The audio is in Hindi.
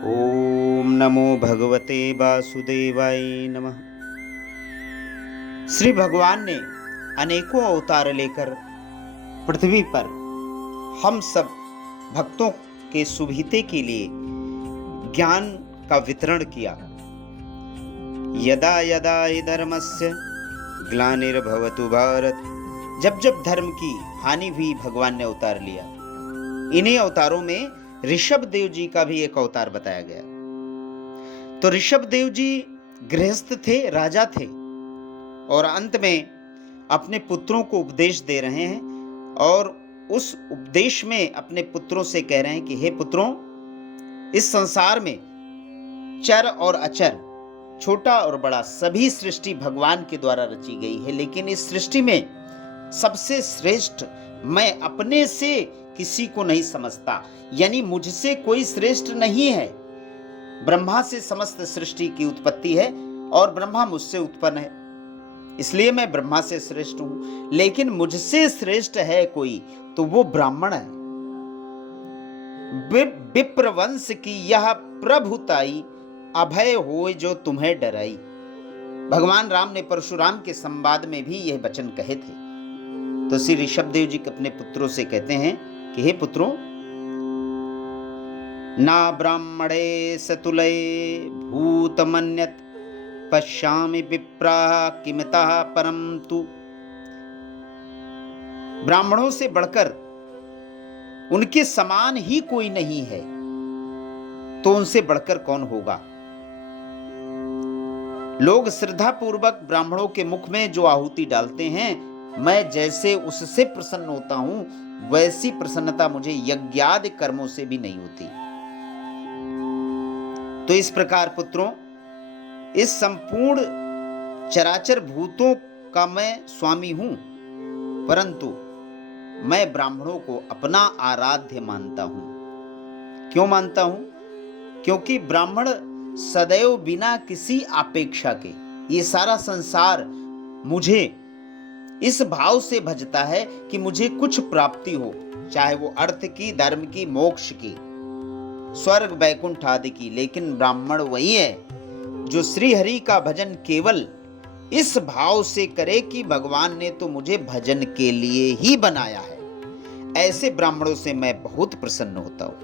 ओम नमो भगवते वासुदेवाय नमः। श्री भगवान ने अनेकों अवतार लेकर पृथ्वी पर हम सब भक्तों के सुविधे के लिए ज्ञान का वितरण किया। यदा यदा हि धर्मस्य ग्लानिर्भवतु भारत, जब जब धर्म की हानि हुई भगवान ने अवतार लिया। इन्हीं अवतारों में ऋषभ देव जी का भी एक अवतार बताया गया। तो ऋषभ देव जी गृहस्थ थे, राजा थे, और अंत में अपने पुत्रों को उपदेश दे रहे हैं और उस उपदेश में अपने पुत्रों से कह रहे हैं कि हे पुत्रों, इस संसार में चर और अचर, छोटा और बड़ा, सभी सृष्टि भगवान के द्वारा रची गई है, लेकिन इस सृष्टि में सबसे श्रेष्ठ मैं अपने से किसी को नहीं समझता, यानी मुझसे कोई श्रेष्ठ नहीं है। ब्रह्मा से समस्त सृष्टि की उत्पत्ति है और ब्रह्मा मुझसे उत्पन्न है, इसलिए मैं ब्रह्मा से श्रेष्ठ हूं। लेकिन मुझसे श्रेष्ठ है कोई तो वो ब्राह्मण है। विप्रवंश की यह प्रभुताई, अभय होए जो तुम्हें डराई। भगवान राम ने परशुराम के संवाद में भी यह वचन कहे थे। तो श्री ऋषभ देव जी अपने पुत्रों से कहते हैं कि हे पुत्रों, ना ब्राह्मणे सतुलये भूतमन्यत पश्यामि विप्राः किमितः परम तु। ब्राह्मणों से बढ़कर उनके समान ही कोई नहीं है, तो उनसे बढ़कर कौन होगा। लोग श्रद्धा पूर्वक ब्राह्मणों के मुख में जो आहुति डालते हैं, मैं जैसे उससे प्रसन्न होता हूं, वैसी प्रसन्नता मुझे यज्ञादि कर्मों से भी नहीं होती। तो इस प्रकार पुत्रों, इस संपूर्ण चराचर भूतों का मैं स्वामी हूं, परंतु मैं ब्राह्मणों को अपना आराध्य मानता हूं। क्यों मानता हूं? क्योंकि ब्राह्मण सदैव बिना किसी अपेक्षा के ये सारा संसार मुझे इस भाव से भजता है कि मुझे कुछ प्राप्ति हो, चाहे वो अर्थ की, धर्म की, मोक्ष की, स्वर्ग वैकुंठ आदि की। लेकिन ब्राह्मण वही है जो श्री हरि का भजन केवल इस भाव से करे कि भगवान ने तो मुझे भजन के लिए ही बनाया है। ऐसे ब्राह्मणों से मैं बहुत प्रसन्न होता हूं।